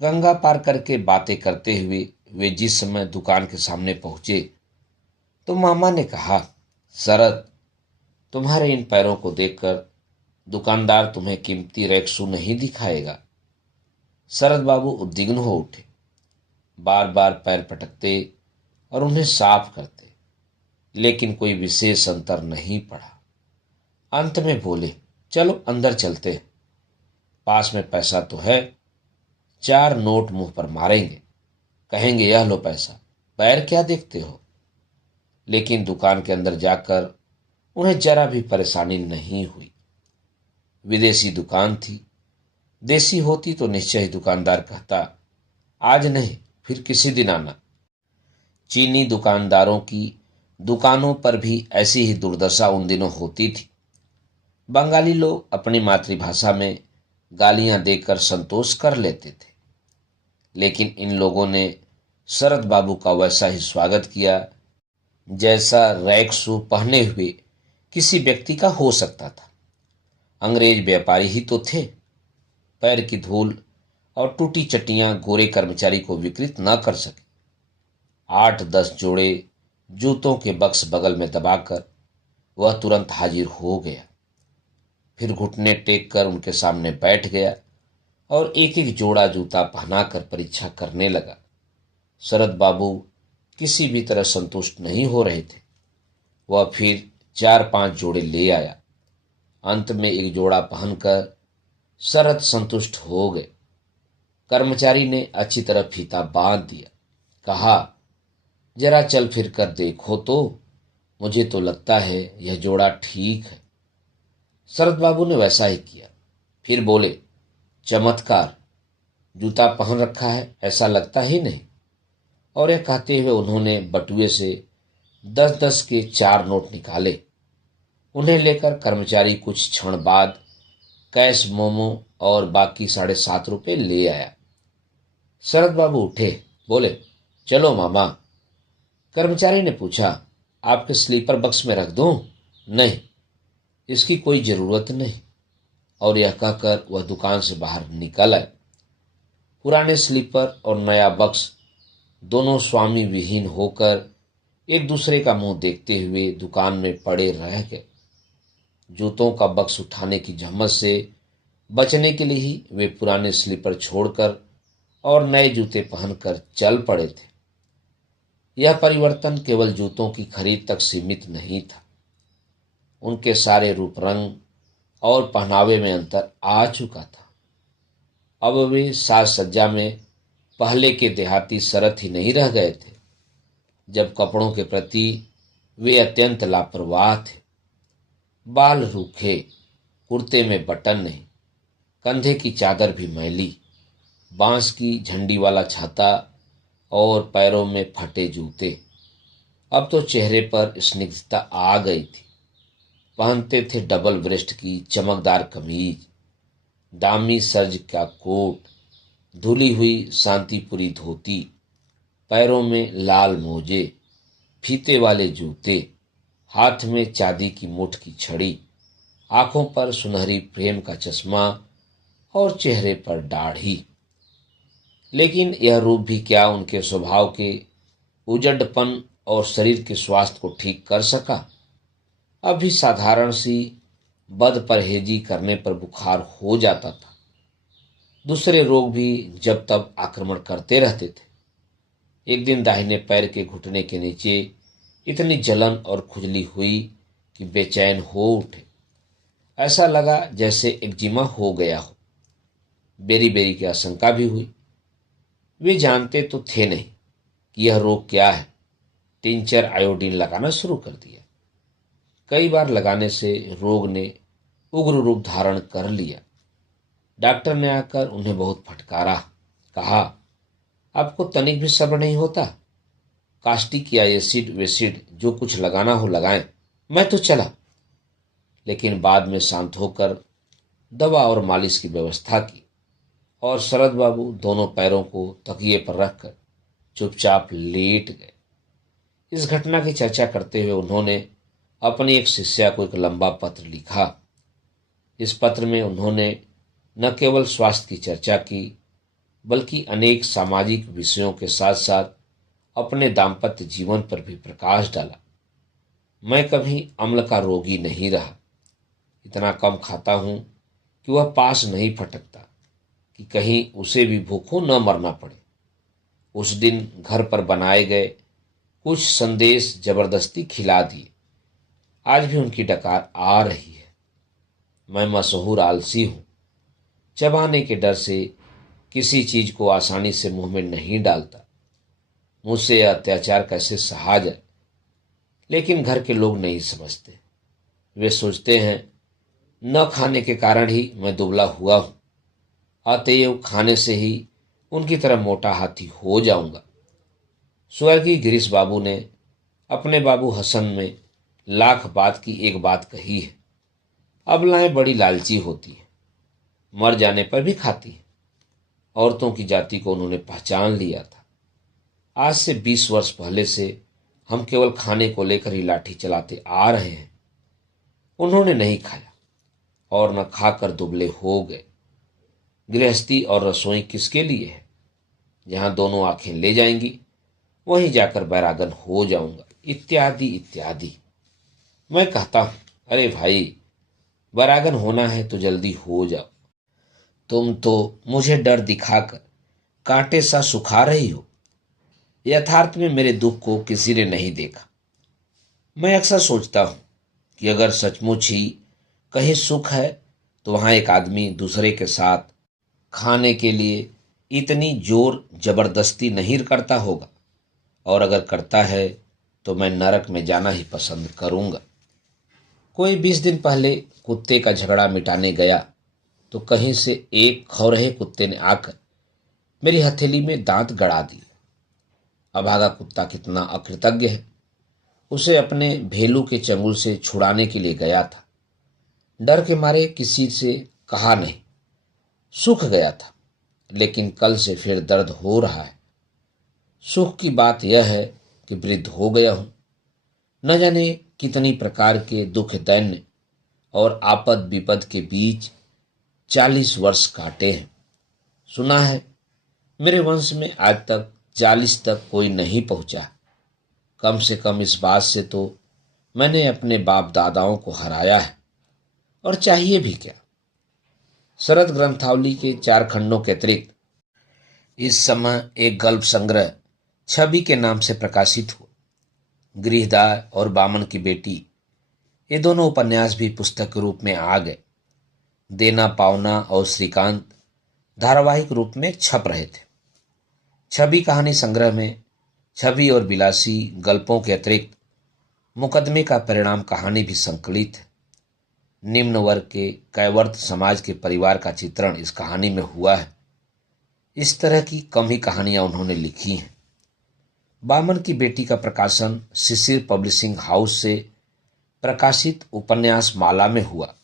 गंगा पार करके बातें करते हुए वे जिस समय दुकान के सामने पहुंचे तो मामा ने कहा, शरद, तुम्हारे इन पैरों को देखकर दुकानदार तुम्हें कीमती रैक्सू नहीं दिखाएगा। शरद बाबू उद्विग्न हो उठे, बार बार पैर पटकते और उन्हें साफ करते, लेकिन कोई विशेष अंतर नहीं पड़ा। अंत में बोले, चलो अंदर चलते हैं। पास में पैसा तो है, 4 नोट मुंह पर मारेंगे, कहेंगे यह लो पैसा, पैर क्या देखते हो। लेकिन दुकान के अंदर जाकर उन्हें जरा भी परेशानी नहीं हुई। विदेशी दुकान थी। देसी होती तो निश्चय ही दुकानदार कहता, आज नहीं फिर किसी दिन आना। चीनी दुकानदारों की दुकानों पर भी ऐसी ही दुर्दशा उन दिनों होती थी। बंगाली लोग अपनी मातृभाषा में गालियां देकर संतोष कर लेते थे, लेकिन इन लोगों ने शरद बाबू का वैसा ही स्वागत किया जैसा रैक्सू पहने हुए किसी व्यक्ति का हो सकता था। अंग्रेज व्यापारी ही तो थे। पैर की धूल और टूटी चट्टियां गोरे कर्मचारी को विकृत न कर सके। 8-10 जोड़े जूतों के बक्स बगल में दबाकर वह तुरंत हाजिर हो गया। फिर घुटने टेक कर उनके सामने बैठ गया और एक एक जोड़ा जूता पहनाकर परीक्षा करने लगा। शरद बाबू किसी भी तरह संतुष्ट नहीं हो रहे थे। वह फिर 4-5 जोड़े ले आया। अंत में एक जोड़ा पहनकर शरद संतुष्ट हो गए। कर्मचारी ने अच्छी तरह फीता बांध दिया। कहा, जरा चल फिर कर देखो तो, मुझे तो लगता है यह जोड़ा ठीक है। शरद बाबू ने वैसा ही किया। फिर बोले, चमत्कार, जूता पहन रखा है ऐसा लगता ही नहीं। और यह कहते हुए उन्होंने बटुए से 10-10 के 4 नोट निकाले। उन्हें लेकर कर्मचारी कुछ क्षण बाद कैश मोमो और बाकी ₹7.5 ले आया। शरद बाबू उठे, बोले, चलो मामा। कर्मचारी ने पूछा, आपके स्लीपर बक्स में रख दूं? नहीं, इसकी कोई जरूरत नहीं। और यह कहकर वह दुकान से बाहर निकल आए। पुराने स्लीपर और नया बक्स दोनों स्वामी विहीन होकर एक दूसरे का मुंह देखते हुए दुकान में पड़े रह गए। जूतों का बक्स उठाने की झम्मत से बचने के लिए ही वे पुराने स्लीपर छोड़कर और नए जूते पहनकर चल पड़े थे। यह परिवर्तन केवल जूतों की खरीद तक सीमित नहीं था। उनके सारे रूप रंग और पहनावे में अंतर आ चुका था। अब वे साज सज्जा में पहले के देहाती शरद ही नहीं रह गए थे। जब कपड़ों के प्रति वे अत्यंत लापरवाह थे। बाल रूखे, कुर्ते में बटन नहीं, कंधे की चादर भी मैली, बांस की झंडी वाला छाता और पैरों में फटे जूते। अब तो चेहरे पर स्निग्धता आ गई थी। पहनते थे डबल ब्रेस्ट की चमकदार कमीज, दामी सर्ज का कोट, धुली हुई शांतिपुरी धोती, पैरों में लाल मोजे, फीते वाले जूते, हाथ में चांदी की मुठ की छड़ी, आंखों पर सुनहरी प्रेम का चश्मा और चेहरे पर दाढ़ी। लेकिन यह रूप भी क्या उनके स्वभाव के उजड़पन और शरीर के स्वास्थ्य को ठीक कर सका। अभी साधारण सी बद परहेजी करने पर बुखार हो जाता था। दूसरे रोग भी जब तब आक्रमण करते रहते थे। एक दिन दाहिने पैर के घुटने के नीचे इतनी जलन और खुजली हुई कि बेचैन हो उठे। ऐसा लगा जैसे एक्जिमा हो गया हो। बेरी बेरी की आशंका भी हुई। वे जानते तो थे नहीं कि यह रोग क्या है। टिंचर आयोडीन लगाना शुरू कर दिया। कई बार लगाने से रोग ने उग्र रूप धारण कर लिया। डॉक्टर ने आकर उन्हें बहुत फटकारा। कहा, आपको तनिक भी सब्र नहीं होता? कास्टिक या एसिड वेसिड जो कुछ लगाना हो लगाएं, मैं तो चला। लेकिन बाद में शांत होकर दवा और मालिश की व्यवस्था की और शरद बाबू दोनों पैरों को तकिए पर रखकर चुपचाप लेट गए। इस घटना की चर्चा करते हुए उन्होंने अपनी एक शिष्या को एक लंबा पत्र लिखा। इस पत्र में उन्होंने न केवल स्वास्थ्य की चर्चा की, बल्कि अनेक सामाजिक विषयों के साथ साथ अपने दाम्पत्य जीवन पर भी प्रकाश डाला। मैं कभी अम्ल का रोगी नहीं रहा। इतना कम खाता हूं कि वह पास नहीं फटकता कि कहीं उसे भी भूखों न मरना पड़े। उस दिन घर पर बनाए गए कुछ संदेश जबरदस्ती खिला दिए। आज भी उनकी डकार आ रही है। मैं मशहूर आलसी हूं। चबाने के डर से किसी चीज को आसानी से मुंह में नहीं डालता। मुझसे यह अत्याचार कैसे सहा जाए? लेकिन घर के लोग नहीं समझते। वे सोचते हैं न खाने के कारण ही मैं दुबला हुआ हूं, अतएव खाने से ही उनकी तरह मोटा हाथी हो जाऊंगा। स्वर्गीय गिरीश बाबू ने अपने बाबू हसन में लाख बात की एक बात कही है। अबलाएं बड़ी लालची होती हैं, मर जाने पर भी खाती हैं। औरतों की जाति को उन्होंने पहचान लिया था। आज से 20 वर्ष पहले से हम केवल खाने को लेकर ही लाठी चलाते आ रहे हैं। उन्होंने नहीं खाया और न खाकर दुबले हो गए। गृहस्थी और रसोई किसके लिए है? जहां दोनों आंखें ले जाएंगी वहीं जाकर बैरागन हो जाऊंगा, इत्यादि इत्यादि। मैं कहता हूं, अरे भाई, बैरागन होना है तो जल्दी हो जाओ। तुम तो मुझे डर दिखाकर कांटे सा सुखा रही हो। यथार्थ में मेरे दुख को किसी ने नहीं देखा। मैं अक्सर सोचता हूं कि अगर सचमुच ही कहीं सुख है तो वहां एक आदमी दूसरे के साथ खाने के लिए इतनी जोर जबरदस्ती नहीं करता होगा, और अगर करता है तो मैं नरक में जाना ही पसंद करूंगा। कोई 20 दिन पहले कुत्ते का झगड़ा मिटाने गया तो कहीं से एक खौरहे कुत्ते ने आकर मेरी हथेली में दांत गड़ा दिए। अभागा कुत्ता कितना अकृतज्ञ है। उसे अपने भेलू के चंगुल से छुड़ाने के लिए गया था। डर के मारे किसी से कहा नहीं। सूख गया था, लेकिन कल से फिर दर्द हो रहा है। सुख की बात यह है कि वृद्ध हो गया हूं। न जाने कितनी प्रकार के दुख दैन्य और आपद विपद के बीच 40 वर्ष काटे हैं। सुना है मेरे वंश में आज तक 40 तक कोई नहीं पहुंचा। कम से कम इस बात से तो मैंने अपने बाप दादाओं को हराया है, और चाहिए भी क्या। शरद ग्रंथावली के 4 खंडों के अतिरिक्त इस समय एक गल्प संग्रह छवि के नाम से प्रकाशित हुआ। गृहदाय और बामन की बेटी, ये दोनों उपन्यास भी पुस्तक के रूप में आ गए। देना पावना और श्रीकांत धारावाहिक रूप में छप रहे थे। छवि कहानी संग्रह में छवि और विलासी गल्पों के अतिरिक्त मुकदमे का परिणाम कहानी भी संकलित है। निम्न वर्ग के कैवर्त समाज के परिवार का चित्रण इस कहानी में हुआ है। इस तरह की कम ही कहानियां उन्होंने लिखी हैं। बामन की बेटी का प्रकाशन शिशिर पब्लिशिंग हाउस से प्रकाशित उपन्यास माला में हुआ।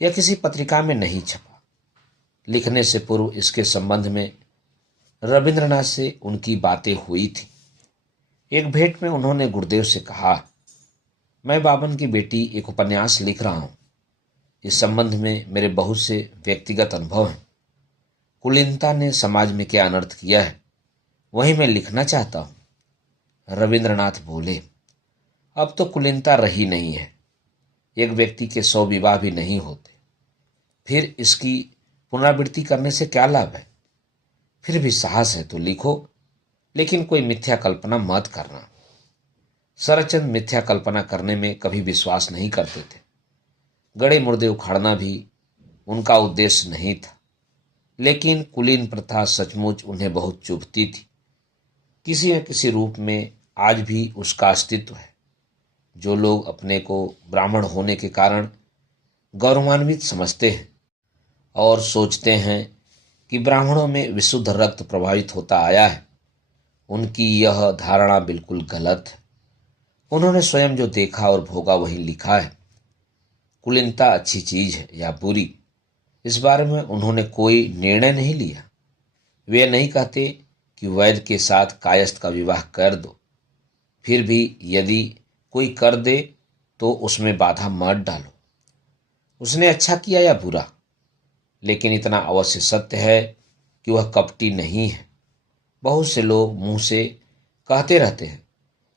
यह किसी पत्रिका में नहीं छपा। लिखने से पूर्व इसके संबंध में रविंद्रनाथ से उनकी बातें हुई थी। एक भेंट में उन्होंने गुरुदेव से कहा, मैं बामन की बेटी एक उपन्यास लिख रहा हूं। इस संबंध में मेरे बहुत से व्यक्तिगत अनुभव हैं। कुलीनता ने समाज में क्या अनर्थ किया है वही मैं लिखना चाहता हूं। रविंद्रनाथ बोले, अब तो कुलीनता रही नहीं है। एक व्यक्ति के 100 विवाह भी नहीं होते, फिर इसकी पुनरावृत्ति करने से क्या लाभ है। फिर भी साहस है तो लिखो, लेकिन कोई मिथ्या कल्पना मत करना। शरदचंद्र मिथ्या कल्पना करने में कभी विश्वास नहीं करते थे। गड़े मुर्दे उखाड़ना भी उनका उद्देश्य नहीं था। लेकिन कुलीन प्रथा सचमुच उन्हें बहुत चुभती थी। किसी न किसी रूप में आज भी उसका अस्तित्व है। जो लोग अपने को ब्राह्मण होने के कारण गौरवान्वित समझते हैं और सोचते हैं कि ब्राह्मणों में विशुद्ध रक्त प्रवाहित होता आया है, उनकी यह धारणा बिल्कुल गलत है। उन्होंने स्वयं जो देखा और भोगा वही लिखा है। कुलीनता अच्छी चीज है या बुरी, इस बारे में उन्होंने कोई निर्णय नहीं लिया। वे नहीं कहते कि वैद्य के साथ कायस्थ का विवाह कर दो, फिर भी यदि कोई कर दे तो उसमें बाधा मत डालो। उसने अच्छा किया या बुरा, लेकिन इतना अवश्य सत्य है कि वह कपटी नहीं है। बहुत से लोग मुंह से कहते रहते हैं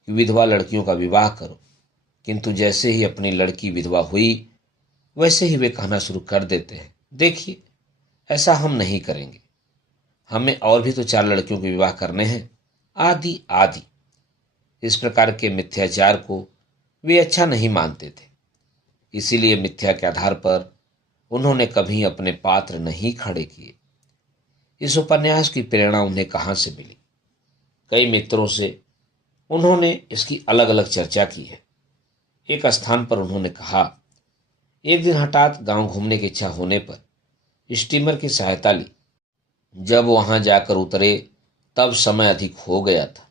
कि विधवा लड़कियों का विवाह करो, किंतु जैसे ही अपनी लड़की विधवा हुई वैसे ही वे कहना शुरू कर देते हैं, देखिए ऐसा हम नहीं करेंगे, हमें और भी तो 4 लड़कियों के विवाह करने हैं, आदि आदि। इस प्रकार के मिथ्याचार को वे अच्छा नहीं मानते थे। इसीलिए मिथ्या के आधार पर उन्होंने कभी अपने पात्र नहीं खड़े किए। इस उपन्यास की प्रेरणा उन्हें कहां से मिली? कई मित्रों से उन्होंने इसकी अलग अलग चर्चा की है। एक स्थान पर उन्होंने कहा, एक दिन हठात गांव घूमने की इच्छा होने पर स्टीमर की सहायता ली। जब वहां जाकर उतरे तब समय अधिक हो गया था।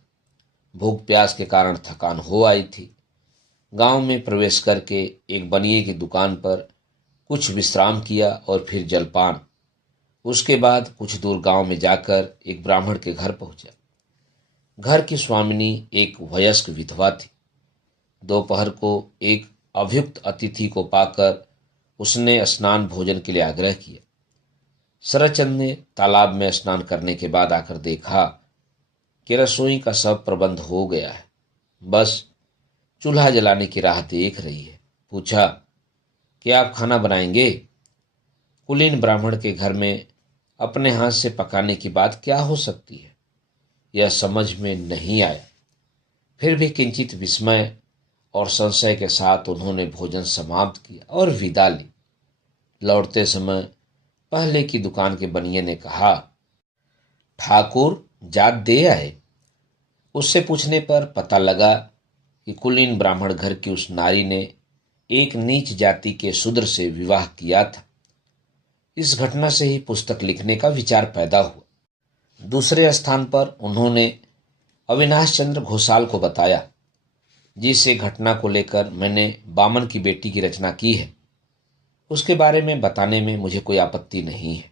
भूख प्यास के कारण थकान हो आई थी। गांव में प्रवेश करके एक बनिए की दुकान पर कुछ विश्राम किया और फिर जलपान। उसके बाद कुछ दूर गांव में जाकर एक ब्राह्मण के घर पहुंचा। घर की स्वामिनी एक वयस्क विधवा थी। दोपहर को एक अभियुक्त अतिथि को पाकर उसने स्नान भोजन के लिए आग्रह किया। शरदचंद ने तालाब में स्नान करने के बाद आकर देखा कि रसोई का सब प्रबंध हो गया है, बस चूल्हा जलाने की राह देख रही है। पूछा, क्या आप खाना बनाएंगे? कुलीन ब्राह्मण के घर में अपने हाथ से पकाने की बात क्या हो सकती है, यह समझ में नहीं आया। फिर भी किंचित विस्मय और संशय के साथ उन्होंने भोजन समाप्त किया और विदा ली। लौटते समय पहले की दुकान के बनिए ने कहा, ठाकुर जात दे आए। उससे पूछने पर पता लगा कि कुलीन ब्राह्मण घर की उस नारी ने एक नीच जाति के शूद्र से विवाह किया था। इस घटना से ही पुस्तक लिखने का विचार पैदा हुआ। दूसरे स्थान पर उन्होंने अविनाश चंद्र घोषाल को बताया, जिसे घटना को लेकर मैंने बामन की बेटी की रचना की है। उसके बारे में बताने में मुझे कोई आपत्ति नहीं है।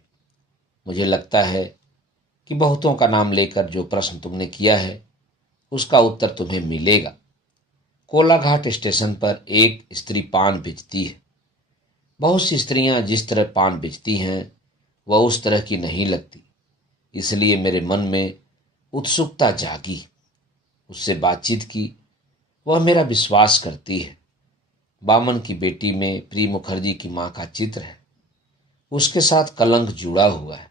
मुझे लगता है कि बहुतों का नाम लेकर जो प्रश्न तुमने किया है उसका उत्तर तुम्हें मिलेगा। कोलाघाट स्टेशन पर एक स्त्री पान बेचती है। बहुत सी स्त्रियां जिस तरह पान बेचती हैं वह उस तरह की नहीं लगती, इसलिए मेरे मन में उत्सुकता जागी। उससे बातचीत की, वह मेरा विश्वास करती है। बामन की बेटी में प्रिय मुखर्जी की मां का चित्र है। उसके साथ कलंक जुड़ा हुआ है।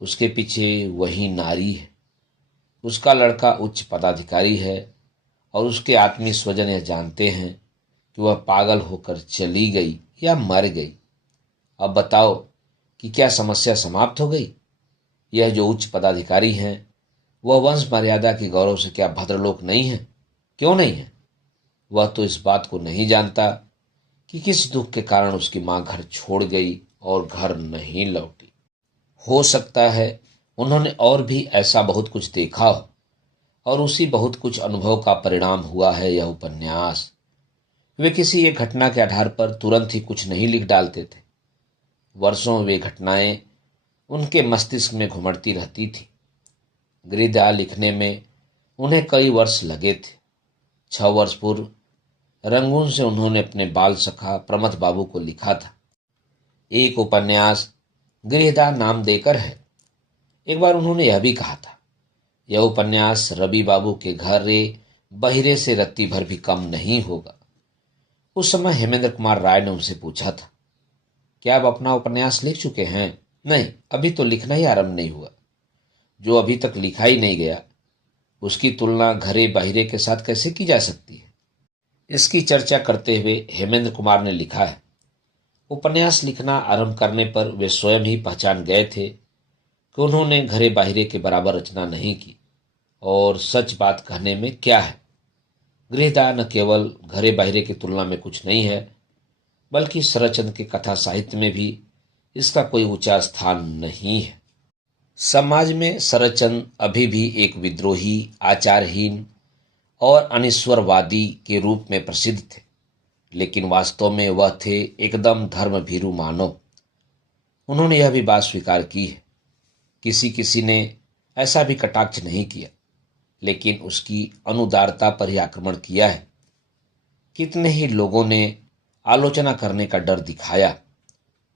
उसके पीछे वही नारी है। उसका लड़का उच्च पदाधिकारी है और उसके आत्मीय स्वजन यह जानते हैं कि वह पागल होकर चली गई या मर गई। अब बताओ कि क्या समस्या समाप्त हो गई? यह जो उच्च पदाधिकारी हैं वह वंश मर्यादा की गौरव से क्या भद्रलोक नहीं है? क्यों नहीं है? वह तो इस बात को नहीं जानता कि किस दुख के कारण उसकी मां घर छोड़ गई और घर नहीं लौटी। हो सकता है उन्होंने और भी ऐसा बहुत कुछ देखा हो और उसी बहुत कुछ अनुभव का परिणाम हुआ है यह उपन्यास। वे किसी एक घटना के आधार पर तुरंत ही कुछ नहीं लिख डालते थे। वर्षों वे घटनाएं उनके मस्तिष्क में घुमड़ती रहती थी। गिरिदयाल लिखने में उन्हें कई वर्ष लगे थे। 6 वर्ष पूर्व रंगून से उन्होंने अपने बाल सखा प्रमथ बाबू को लिखा था। एक उपन्यास गिरिदा नाम देकर है। एक बार उन्होंने यह भी कहा था, यह उपन्यास रवि बाबू के घरे बहिरे से रत्ती भर भी कम नहीं होगा। उस समय हेमेंद्र कुमार राय ने उनसे पूछा था, क्या आप अपना उपन्यास लिख चुके हैं? नहीं, अभी तो लिखना ही आरंभ नहीं हुआ। जो अभी तक लिखा ही नहीं गया उसकी तुलना घरे बहिरे के साथ कैसे की जा सकती है? इसकी चर्चा करते हुए हेमेंद्र कुमार ने लिखा है, उपन्यास लिखना आरंभ करने पर वे स्वयं ही पहचान गए थे कि उन्होंने घरे बाहिरे के बराबर रचना नहीं की। और सच बात कहने में क्या है, गृहदा न केवल घरे बाहिरे की तुलना में कुछ नहीं है, बल्कि शरदचंद्र के कथा साहित्य में भी इसका कोई ऊंचा स्थान नहीं है। समाज में शरदचंद्र अभी भी एक विद्रोही, आचारहीन और अनिश्वरवादी के रूप में प्रसिद्ध थे, लेकिन वास्तव में वह थे एकदम धर्म भीरू मानव। उन्होंने यह भी बात स्वीकार की है, किसी किसी ने ऐसा भी कटाक्ष नहीं किया, लेकिन उसकी अनुदारता पर ही आक्रमण किया है। कितने ही लोगों ने आलोचना करने का डर दिखाया,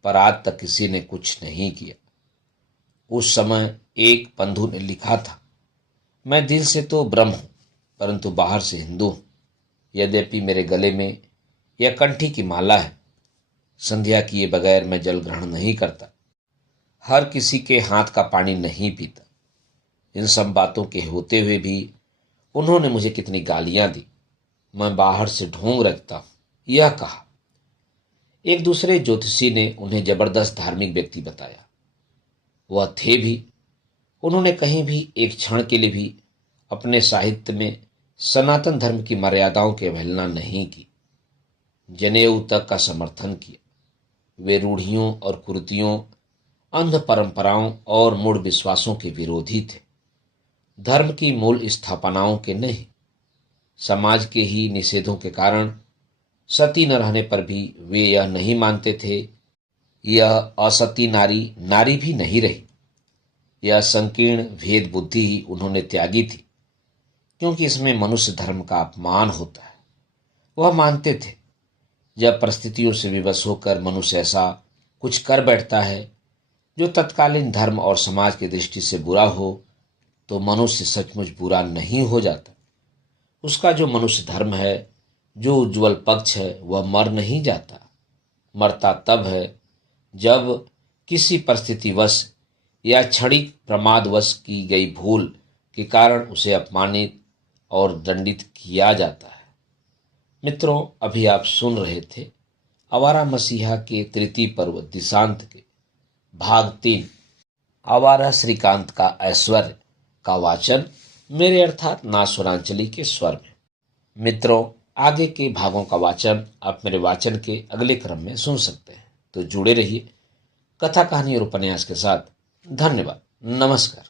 पर आज तक किसी ने कुछ नहीं किया। उस समय एक बंधु ने लिखा था, मैं दिल से तो ब्रह्म हूं, परंतु बाहर से हिंदू हूं। यद्यपि मेरे गले में यह कंठी की माला है, संध्या किए बगैर मैं जल ग्रहण नहीं करता, हर किसी के हाथ का पानी नहीं पीता। इन सब बातों के होते हुए भी उन्होंने मुझे कितनी गालियां दी। मैं बाहर से ढोंग रखता हूं, यह कहा। एक दूसरे ज्योतिषी ने उन्हें जबरदस्त धार्मिक व्यक्ति बताया। वह थे भी। उन्होंने कहीं भी एक क्षण के लिए भी अपने साहित्य में सनातन धर्म की मर्यादाओं की अवहेलना नहीं की। जनेऊ तक का समर्थन किया। वे रूढ़ियों और कुरीतियों, अंध परंपराओं और मूढ़ विश्वासों के विरोधी थे, धर्म की मूल स्थापनाओं के नहीं। समाज के ही निषेधों के कारण सती न रहने पर भी वे यह नहीं मानते थे यह असती नारी नारी भी नहीं रही। यह संकीर्ण भेद बुद्धि ही उन्होंने त्यागी थी, क्योंकि इसमें मनुष्य धर्म का अपमान होता है। वह मानते थे जब परिस्थितियों से विवश होकर मनुष्य ऐसा कुछ कर बैठता है जो तत्कालीन धर्म और समाज की दृष्टि से बुरा हो, तो मनुष्य सचमुच बुरा नहीं हो जाता। उसका जो मनुष्य धर्म है, जो उज्जवल पक्ष है, वह मर नहीं जाता। मरता तब है जब किसी परिस्थितिवश या क्षणिक प्रमादवश की गई भूल के कारण उसे अपमानित और दंडित किया जाता है। मित्रों, अभी आप सुन रहे थे आवारा मसीहा के तृतीय पर्व दिशांत के भाग 3 आवारा श्रीकांत का ऐश्वर्य का वाचन मेरे अर्थात नास्वरांचली के स्वर में। मित्रों, आगे के भागों का वाचन आप मेरे वाचन के अगले क्रम में सुन सकते हैं, तो जुड़े रहिए कथा, कहानी और उपन्यास के साथ। धन्यवाद। नमस्कार।